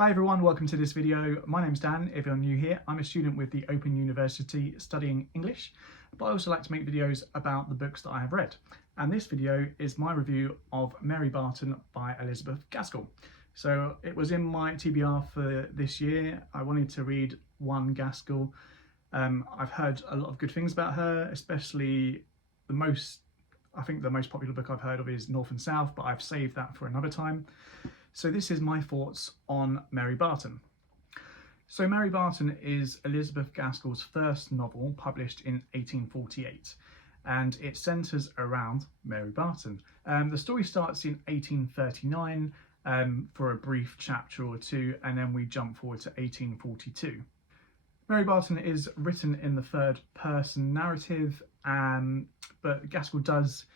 Hi everyone, welcome to this video. My name's Dan. If you're new here, I'm a student with the Open University studying English, but I also like to make videos about the books that I have read. And this video is my review of Mary Barton by Elizabeth Gaskell. So it was in my TBR for this year. I wanted to read one Gaskell. I've heard a lot of good things about her, especially the most popular book I've heard of is North and South, but I've saved that for another time. So this is my thoughts on Mary Barton. So Mary Barton is Elizabeth Gaskell's first novel, published in 1848, and it centres around Mary Barton. The story starts in 1839 for a brief chapter or two, and then we jump forward to 1842. Mary Barton is written in the third person narrative, but Gaskell does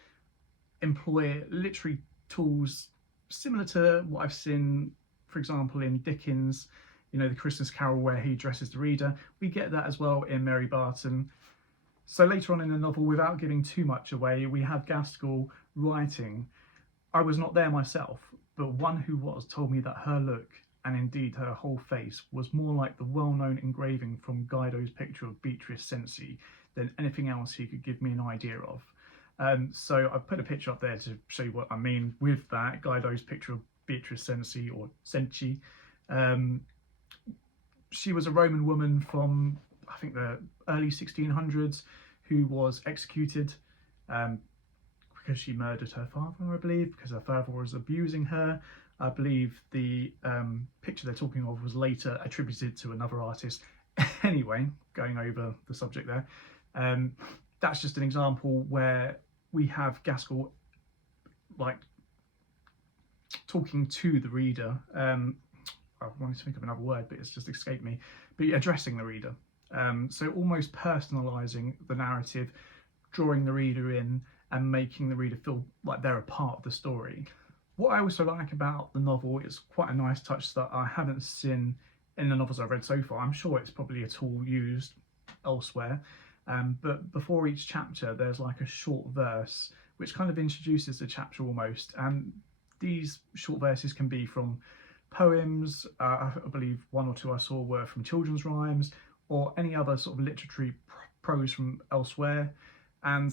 employ literary tools similar to what I've seen, for example, in Dickens, the Christmas Carol where he addresses the reader. We get that as well in Mary Barton. So later on in the novel, without giving too much away, we have Gaskell writing, "I was not there myself, but one who was told me that her look, and indeed her whole face, was more like the well-known engraving from Guido's picture of Beatrice Cenci than anything else he could give me an idea of." So I've put a picture up there to show you what I mean with that. Guido's picture of Beatrice Cenci, or Cenci. She was a Roman woman from, I think, the early 1600s who was executed because she murdered her father, I believe, because her father was abusing her. I believe the picture they're talking of was later attributed to another artist. Anyway, going over the subject there. That's just an example where we have Gaskell talking to the reader. I wanted to think of another word, but it's just escaped me. But addressing the reader. So almost personalising the narrative, drawing the reader in and making the reader feel like they're a part of the story. What I also like about the novel is quite a nice touch that I haven't seen in the novels I've read so far. I'm sure it's probably a tool used elsewhere. But before each chapter, there's like a short verse which kind of introduces the chapter almost. And these short verses can be from poems, I believe one or two I saw were from children's rhymes, or any other sort of literary prose from elsewhere. And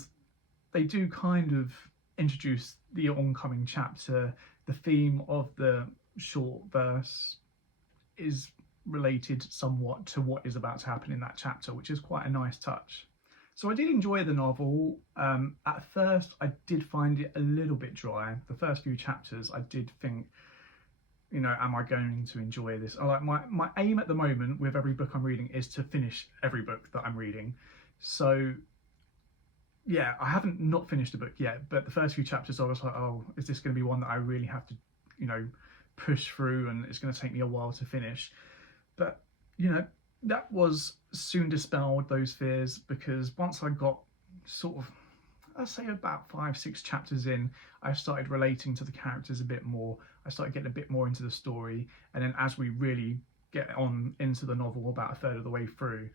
they do kind of introduce the oncoming chapter. The theme of the short verse is related somewhat to what is about to happen in that chapter, which is quite a nice touch. So I did enjoy the novel. At first I did find it a little bit dry. The first few chapters I did think, am I going to enjoy this? My aim at the moment with every book I'm reading is to finish every book that I'm reading. So yeah, I haven't not finished the book yet, but the first few chapters I was like, oh, is this going to be one that I really have to push through, and it's going to take me a while to finish? But that was soon dispelled, those fears, because once I got sort of, I'd say about 5-6 chapters in, I started relating to the characters a bit more. I started getting a bit more into the story, and then as we really get on into the novel, about a third of the way through,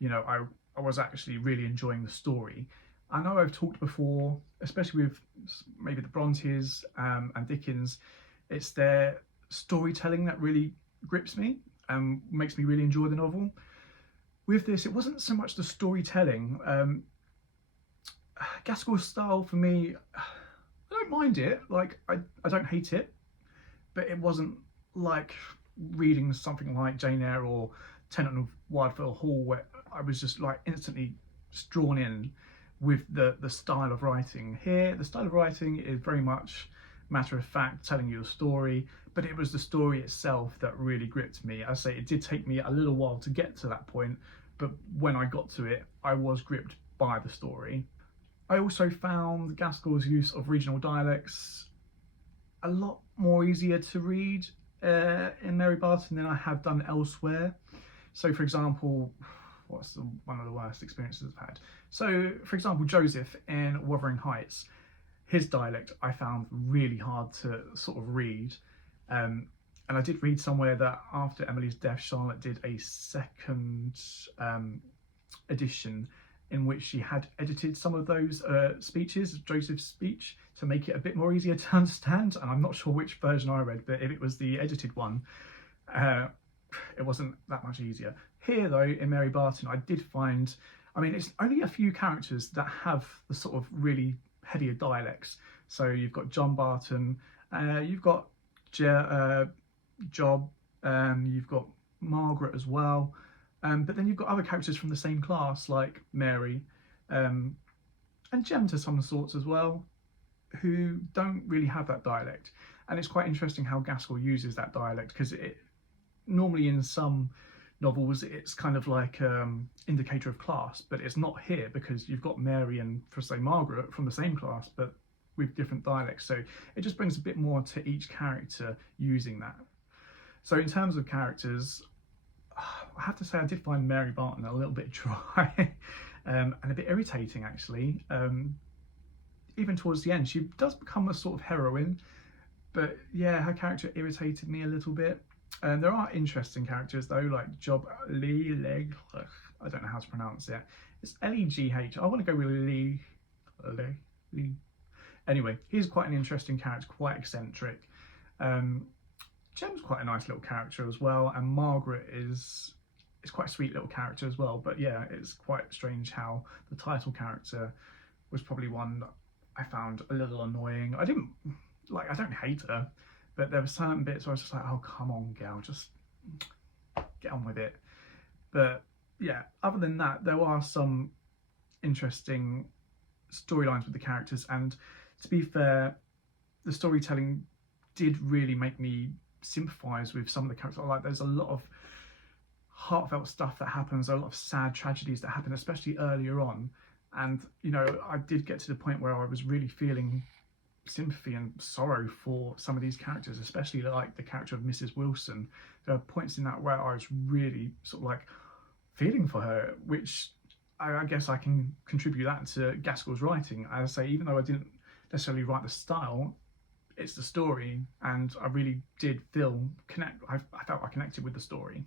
I was actually really enjoying the story. I know I've talked before, especially with maybe the Brontes and Dickens, it's their storytelling that really grips me and makes me really enjoy the novel. With this, it wasn't so much the storytelling. Gaskell's style, for me, I don't mind it. I don't hate it, but it wasn't like reading something like Jane Eyre or Tenant of Wildfell Hall, where I was just instantly drawn in with the style of writing. Here, the style of writing is very much matter of fact, telling you a story, but it was the story itself that really gripped me. I say it did take me a little while to get to that point, but when I got to it, I was gripped by the story. I also found Gaskell's use of regional dialects a lot more easier to read in Mary Barton than I have done elsewhere. So for example, what's one of the worst experiences I've had? So for example, Joseph in Wuthering Heights, his dialect I found really hard to sort of read. And I did read somewhere that after Emily's death, Charlotte did a second edition in which she had edited some of those speeches, Joseph's speech, to make it a bit more easier to understand. And I'm not sure which version I read, but if it was the edited one, It wasn't that much easier. Here though, in Mary Barton, I did find, I mean, it's only a few characters that have the sort of really heavier dialects. So you've got John Barton, you've got Job, you've got Margaret as well. But then you've got other characters from the same class like Mary, and Jem to some sorts as well, who don't really have that dialect. And it's quite interesting how Gaskell uses that dialect, because it normally in some novels it's kind of like indicator of class, but it's not here because you've got Mary and, for say, Margaret from the same class but with different dialects. So it just brings a bit more to each character using that. So in terms of characters, I have to say I did find Mary Barton a little bit dry and a bit irritating actually. Even towards the end, she does become a sort of heroine, but yeah, her character irritated me a little bit. There are interesting characters though, like Job Lee Leg. I don't know how to pronounce it. It's Legh. I want to go with Lee. Lee. Anyway, he's quite an interesting character, quite eccentric. Jem's quite a nice little character as well, and Margaret is quite a sweet little character as well. But yeah, it's quite strange how the title character was probably one that I found a little annoying. I don't hate her, but there were certain bits where I was just like, oh, come on, girl, just get on with it. But yeah, other than that, there are some interesting storylines with the characters, and to be fair, the storytelling did really make me sympathise with some of the characters. Like, there's a lot of heartfelt stuff that happens, a lot of sad tragedies that happen, especially earlier on. And, you know, I did get to the point where I was really feeling sympathy and sorrow for some of these characters, especially like the character of Mrs. Wilson. There are points in that where I was really sort of like feeling for her, which I guess I can contribute that to Gaskell's writing. As I say, even though I didn't necessarily write the style, it's the story, and I really did I felt I connected with the story.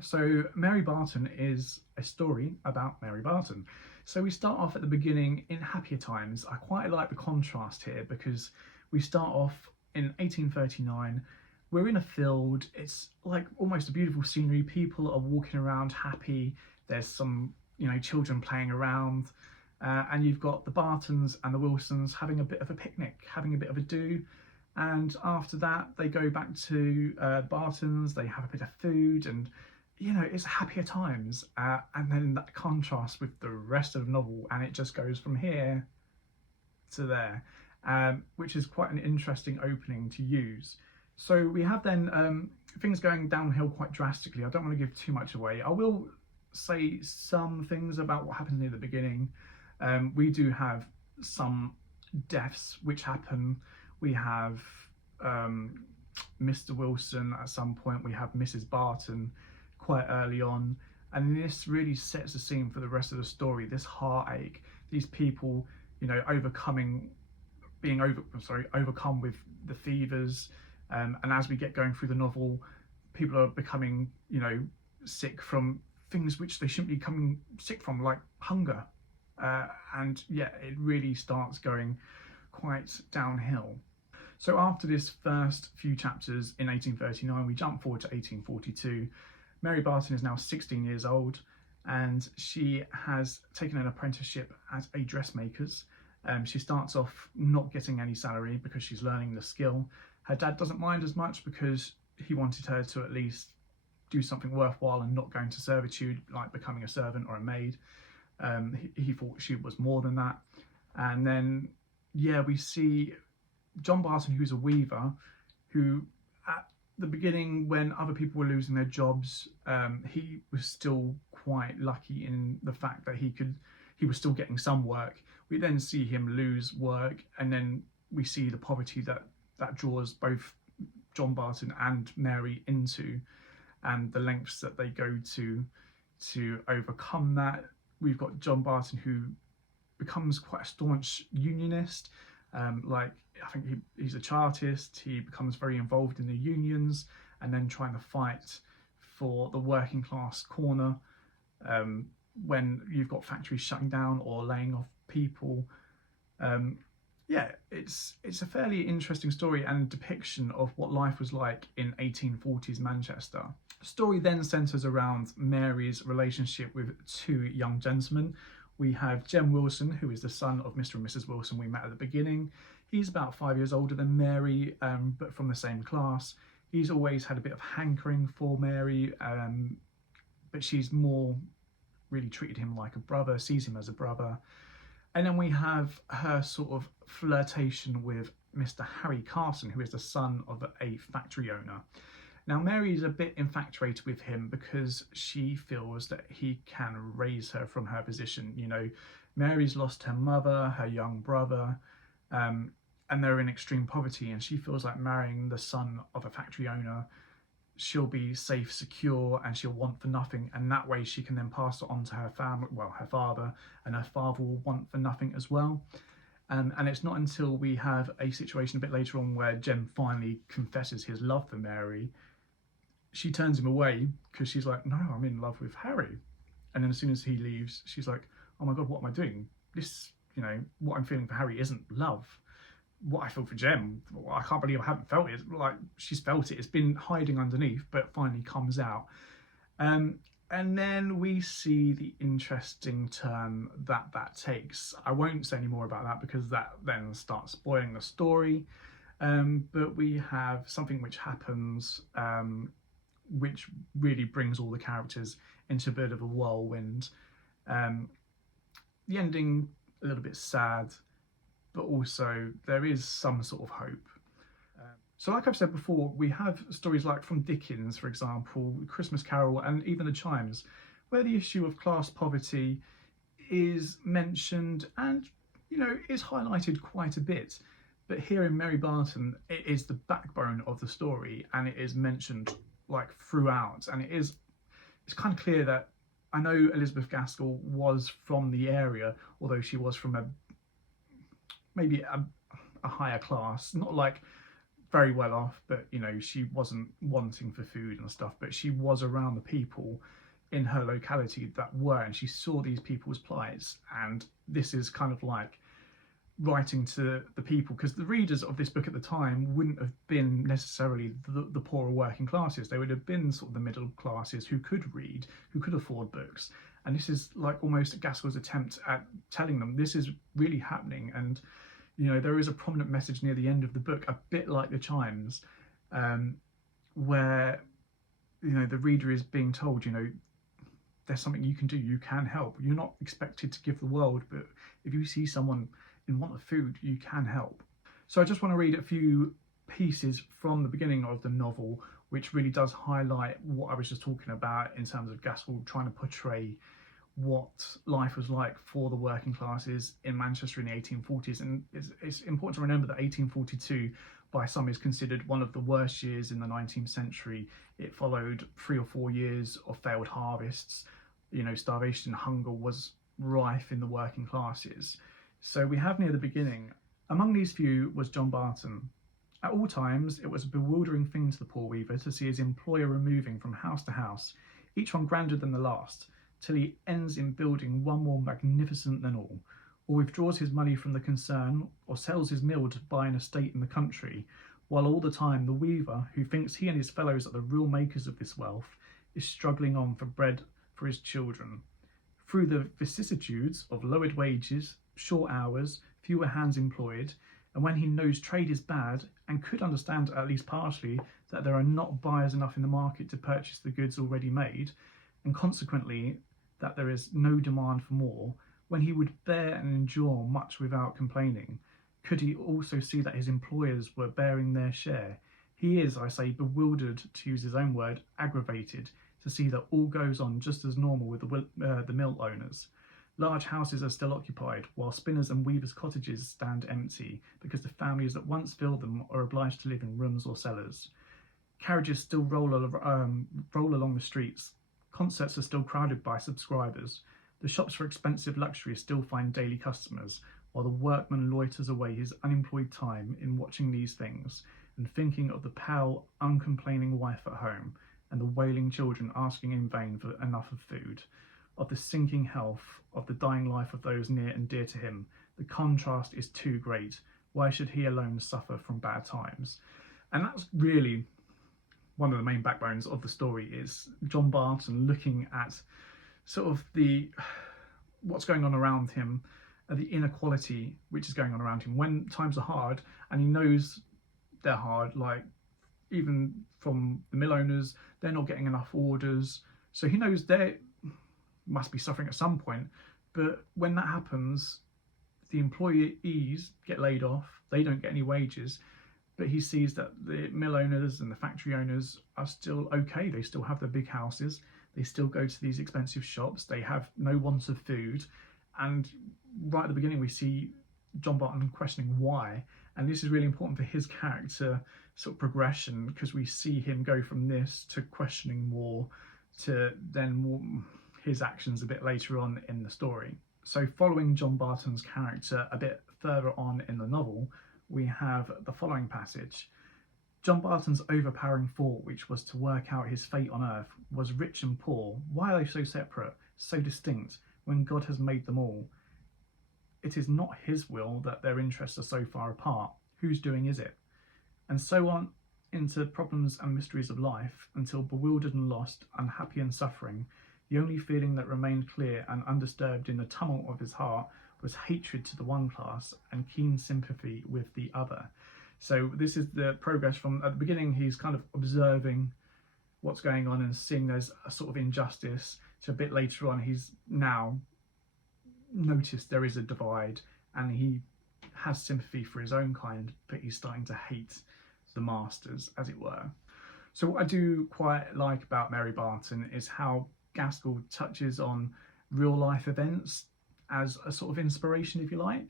So Mary Barton is a story about Mary Barton. So we start off at the beginning in happier times. I quite like the contrast here, because we start off in 1839. We're in a field. It's like almost a beautiful scenery. People are walking around happy. There's some, you know, children playing around. And you've got the Bartons and the Wilsons having a bit of a picnic, having a bit of a do. And after that, they go back to Barton's. They have a bit of food, and you know, it's happier times. And then that contrast with the rest of the novel, and it just goes from here to there, which is quite an interesting opening to use. So we have then things going downhill quite drastically. I don't want to give too much away. I will say some things about what happens near the beginning. We do have some deaths which happen. We have Mr. Wilson at some point. We have Mrs. Barton quite early on, and this really sets the scene for the rest of the story. This heartache, these people, you know, overcome with the fevers, and as we get going through the novel, people are becoming, you know, sick from things which they shouldn't be becoming sick from, like hunger, and yeah, it really starts going quite downhill. So after this first few chapters in 1839, we jump forward to 1842. Mary Barton is now 16 years old, and she has taken an apprenticeship as a dressmaker's. She starts off not getting any salary because she's learning the skill. Her dad doesn't mind as much because he wanted her to at least do something worthwhile and not go into servitude, like becoming a servant or a maid. He thought she was more than that. And then, yeah, we see John Barton, who's a weaver, who at the beginning, when other people were losing their jobs, he was still quite lucky in the fact that he was still getting some work. We then see him lose work, and then we see the poverty that draws both John Barton and Mary into, and the lengths that they go to overcome that. We've got John Barton, who becomes quite a staunch unionist. Like, I think he's a Chartist. He becomes very involved in the unions, and then trying to fight for the working class corner when you've got factories shutting down or laying off people. Yeah, it's a fairly interesting story and depiction of what life was like in 1840s Manchester. The story then centres around Mary's relationship with two young gentlemen. We have Jem Wilson, who is the son of Mr. and Mrs. Wilson we met at the beginning. He's about 5 years older than Mary, but from the same class. He's always had a bit of hankering for Mary, but she's more really treated him like a brother, sees him as a brother. And then we have her sort of flirtation with Mr. Harry Carson, who is the son of a factory owner. Now, Mary is a bit infatuated with him because she feels that he can raise her from her position. You know, Mary's lost her mother, her young brother, and they're in extreme poverty, and she feels like marrying the son of a factory owner, she'll be safe, secure, and she'll want for nothing, and that way she can then pass it on to her family, well, her father, and her father will want for nothing as well. And it's not until we have a situation a bit later on where Jem finally confesses his love for Mary, she turns him away because she's like, no, I'm in love with Harry. And then as soon as he leaves, she's like, oh my God, what am I doing? This, you know, what I'm feeling for Harry isn't love. What I feel for Jem, I can't believe I haven't felt it. Like, she's felt it. It's been hiding underneath, but finally comes out. And then we see the interesting turn that takes. I won't say any more about that because that then starts spoiling the story. But we have something which happens, which really brings all the characters into a bit of a whirlwind. The ending, a little bit sad, but also there is some sort of hope. So like I've said before, we have stories like from Dickens, for example, Christmas Carol, and even The Chimes, where the issue of class poverty is mentioned and, you know, is highlighted quite a bit. But here in Mary Barton, it is the backbone of the story, and it is mentioned like throughout. And it's kind of clear that, I know Elizabeth Gaskell was from the area, although she was from maybe a higher class, not like very well off, but you know, she wasn't wanting for food and stuff, but she was around the people in her locality that were, and she saw these people's plights. And this is kind of like writing to the people, because the readers of this book at the time wouldn't have been necessarily the poorer working classes. They would have been sort of the middle classes who could read, who could afford books. And this is like almost Gaskell's attempt at telling them this is really happening. And you know, there is a prominent message near the end of the book, a bit like The Chimes, where, you know, the reader is being told, you know, there's something you can do, you can help. You're not expected to give the world, but if you see someone in want of food, you can help. So I just want to read a few pieces from the beginning of the novel, which really does highlight what I was just talking about in terms of Gaskell trying to portray what life was like for the working classes in Manchester in the 1840s. And it's important to remember that 1842 by some is considered one of the worst years in the 19th century. It followed 3 or 4 years of failed harvests. You know, starvation and hunger was rife in the working classes. So we have near the beginning, among these few was John Barton. At all times, it was a bewildering thing to the poor weaver to see his employer removing from house to house, each one grander than the last, till he ends in building one more magnificent than all, or withdraws his money from the concern, or sells his mill to buy an estate in the country, while all the time the weaver, who thinks he and his fellows are the real makers of this wealth, is struggling on for bread for his children. Through the vicissitudes of lowered wages, short hours, fewer hands employed, and when he knows trade is bad, and could understand at least partially that there are not buyers enough in the market to purchase the goods already made, and consequently that there is no demand for more, when he would bear and endure much without complaining, could he also see that his employers were bearing their share, he is, I say, bewildered, to use his own word, aggravated, to see that all goes on just as normal with the mill owners. Large houses are still occupied, while spinners' and weavers' cottages stand empty, because the families that once filled them are obliged to live in rooms or cellars. Carriages still roll along the streets. Concerts are still crowded by subscribers. The shops for expensive luxury still find daily customers, while the workman loiters away his unemployed time in watching these things and thinking of the pale, uncomplaining wife at home and the wailing children asking in vain for enough of food, of the sinking health, of the dying life of those near and dear to him. The contrast is too great. Why should he alone suffer from bad times? And that's really one of the main backbones of the story, is John Barton looking at sort of what's going on around him, the inequality which is going on around him when times are hard, and he knows they're hard. Like, even from the mill owners, they're not getting enough orders, so he knows they must be suffering at some point. But when that happens, the employees get laid off, they don't get any wages, but he sees that the mill owners and the factory owners are still okay. They still have their big houses, they still go to these expensive shops, they have no want of food. And right at the beginning we see John Barton questioning why, and this is really important for his character sort of progression, because we see him go from this to questioning more, to then more his actions a bit later on in the story. So following John Barton's character a bit further on in the novel, we have the following passage. John Barton's overpowering thought, which was to work out his fate on earth, was rich and poor. Why are they so separate, so distinct, when God has made them all? It is not his will that their interests are so far apart. Whose doing is it? And so on into problems and mysteries of life, until, bewildered and lost, unhappy and suffering, the only feeling that remained clear and undisturbed in the tumult of his heart was hatred to the one class and keen sympathy with the other. So this is the progress from, at the beginning he's kind of observing what's going on and seeing there's a sort of injustice, to a bit later on he's now noticed there is a divide and he has sympathy for his own kind, but he's starting to hate the masters, as it were. So what I do quite like about Mary Barton is how Gaskell touches on real life events as a sort of inspiration, if you like.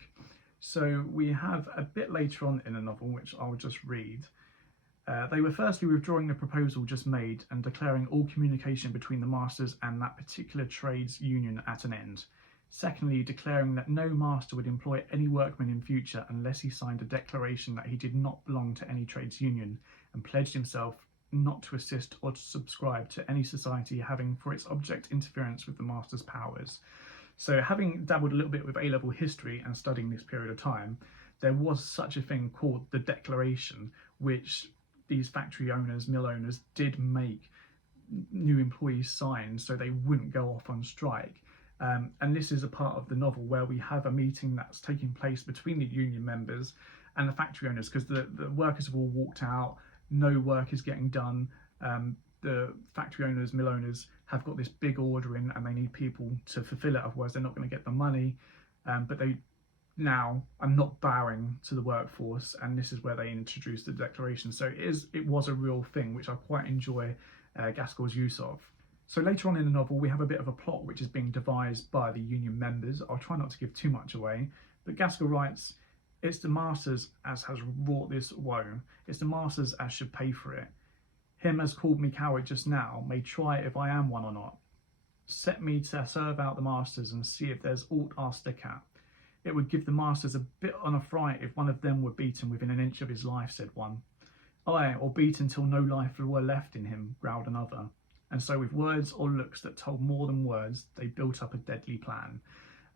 So we have a bit later on in the novel, which I'll just read. They were firstly withdrawing the proposal just made and declaring all communication between the masters and that particular trades union at an end. Secondly, declaring that no master would employ any workman in future unless he signed a declaration that he did not belong to any trades union, and pledged himself not to assist or to subscribe to any society having for its object interference with the master's powers. So, having dabbled a little bit with A-level history and studying this period of time, there was such a thing called the Declaration, which these factory owners, mill owners, did make new employees sign so they wouldn't go off on strike. And this is a part of the novel where we have a meeting that's taking place between the union members and the factory owners, because the workers have all walked out, no work is getting done. The factory owners, mill owners have got this big order in and they need people to fulfill it, otherwise they're not going to get the money. But they now are not bowing to the workforce, and this is where they introduced the Declaration. So it was a real thing, which I quite enjoy Gaskell's use of. So later on in the novel, we have a bit of a plot which is being devised by the union members. I'll try not to give too much away, but Gaskell writes, "It's the masters as has wrought this woe. It's the masters as should pay for it. Him as called me coward just now may try if I am one or not. Set me to serve out the masters and see if there's aught I'll stick at. It would give the masters a bit on a fright if one of them were beaten within an inch of his life," said one. "Aye, or beaten till no life were left in him," growled another. And so with words or looks that told more than words, they built up a deadly plan.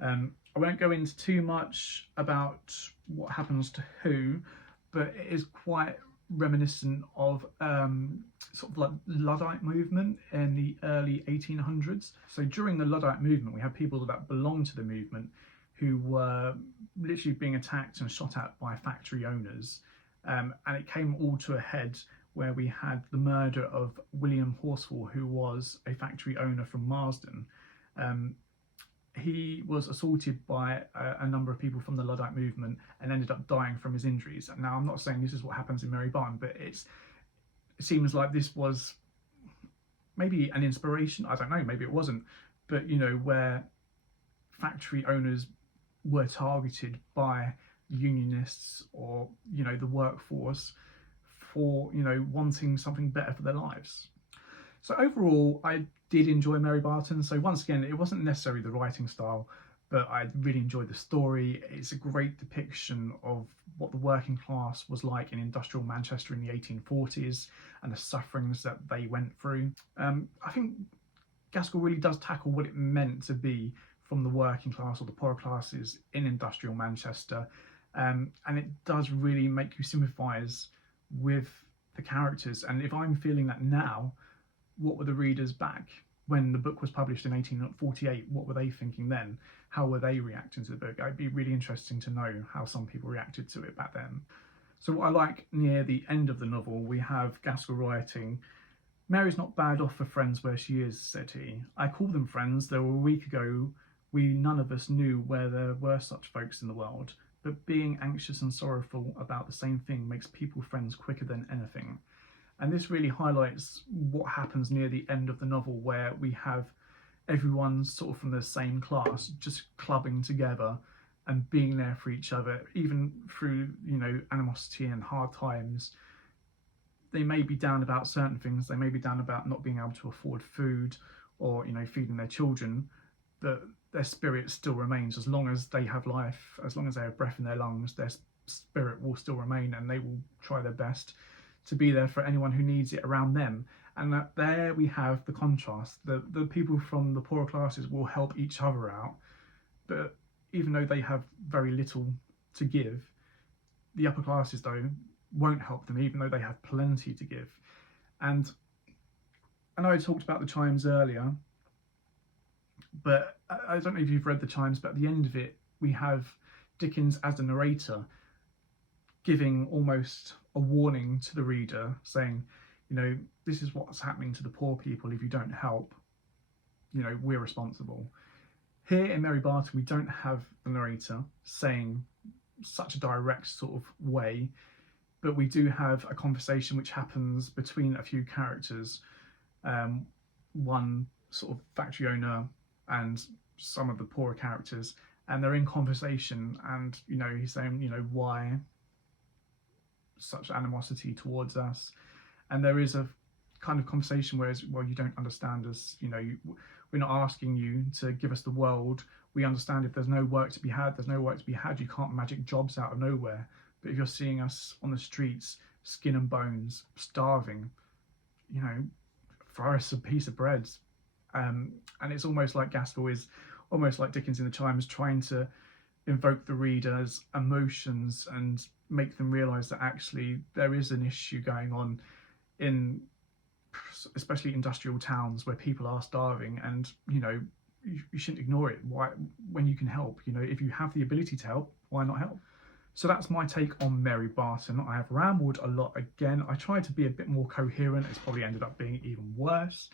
I won't go into too much about what happens to who, but it is quite reminiscent of sort of like Luddite movement in the early 1800s. So during the Luddite movement, we had people that belonged to the movement who were literally being attacked and shot at by factory owners. And it came all to a head where we had the murder of William Horsfall, who was a factory owner from Marsden. He was assaulted by a number of people from the Luddite movement and ended up dying from his injuries. Now, I'm not saying this is what happens in Mary Barton, but it seems like this was maybe an inspiration. I don't know, maybe it wasn't. But, you know, where factory owners were targeted by unionists or, you know, the workforce for, you know, wanting something better for their lives. So overall, I did enjoy Mary Barton. So once again, it wasn't necessarily the writing style, but I really enjoyed the story. It's a great depiction of what the working class was like in industrial Manchester in the 1840s and the sufferings that they went through. I think Gaskell really does tackle what it meant to be from the working class or the poorer classes in industrial Manchester. and it does really make you sympathise with the characters. And if I'm feeling that now, what were the readers back when the book was published in 1848? What were they thinking then? How were they reacting to the book? It'd be really interesting to know how some people reacted to it back then. So what I like, near the end of the novel, we have Gaskell writing, "Mary's not bad off for friends where she is," said he. "I call them friends, though a week ago we none of us knew where there were such folks in the world. But being anxious and sorrowful about the same thing makes people friends quicker than anything." And this really highlights what happens near the end of the novel, where we have everyone sort of from the same class just clubbing together and being there for each other, even through, animosity and hard times. They may be down about certain things, they may be down about not being able to afford food or, feeding their children, but their spirit still remains. As long as they have life, as long as they have breath in their lungs, their spirit will still remain, and they will try their best to be there for anyone who needs it around them. And that there we have the contrast. The people from the poorer classes will help each other out, but even though they have very little to give, the upper classes though won't help them, even though they have plenty to give. And I know I talked about the chimes earlier, but I don't know if you've read the chimes, but at the end of it we have Dickens as the narrator giving almost a warning to the reader, saying, this is what's happening to the poor people if you don't help. We're responsible. Here in Mary Barton, we don't have the narrator saying such a direct sort of way, but we do have a conversation which happens between a few characters, one sort of factory owner and some of the poorer characters, and they're in conversation, and he's saying, why such animosity towards us. And there is a kind of conversation where, well, you don't understand us, we're not asking you to give us the world. We understand if there's no work to be had, there's no work to be had. You can't magic jobs out of nowhere. But if you're seeing us on the streets, skin and bones, starving, throw us a piece of bread. And it's almost like Gaskell is almost like Dickens in the Chimes, trying to invoke the reader's emotions and make them realise that actually there is an issue going on in especially industrial towns where people are starving, and you shouldn't ignore it. Why, when you can help, if you have the ability to help, why not help? So that's my take on Mary Barton. I have rambled a lot again. I tried to be a bit more coherent. It's probably ended up being even worse.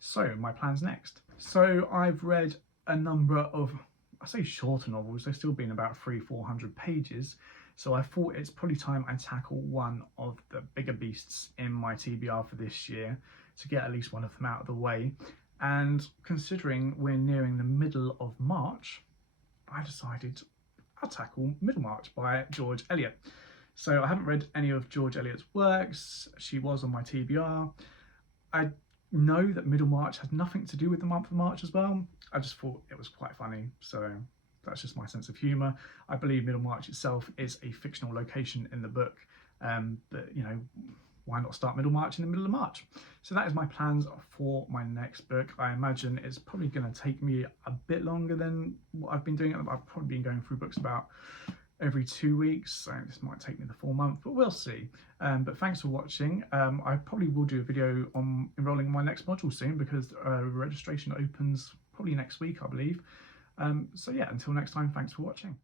So my plans next. So I've read a number of, I say shorter novels, they've still been about 300-400 pages. So I thought it's probably time I tackle one of the bigger beasts in my TBR for this year, to get at least one of them out of the way. And considering we're nearing the middle of March, I decided I'll tackle Middlemarch by George Eliot. So I haven't read any of George Eliot's works. She was on my TBR. I know that Middlemarch has nothing to do with the month of March as well. I just thought it was quite funny, so that's just my sense of humour. I believe Middlemarch itself is a fictional location in the book, but why not start Middlemarch in the middle of March? So that is my plans for my next book. I imagine it's probably going to take me a bit longer than what I've been doing. I've probably been going through books about every 2 weeks, so this might take me the full month, but we'll see. But thanks for watching. I probably will do a video on enrolling in my next module soon, because registration opens probably next week, I believe. So yeah, until next time, thanks for watching.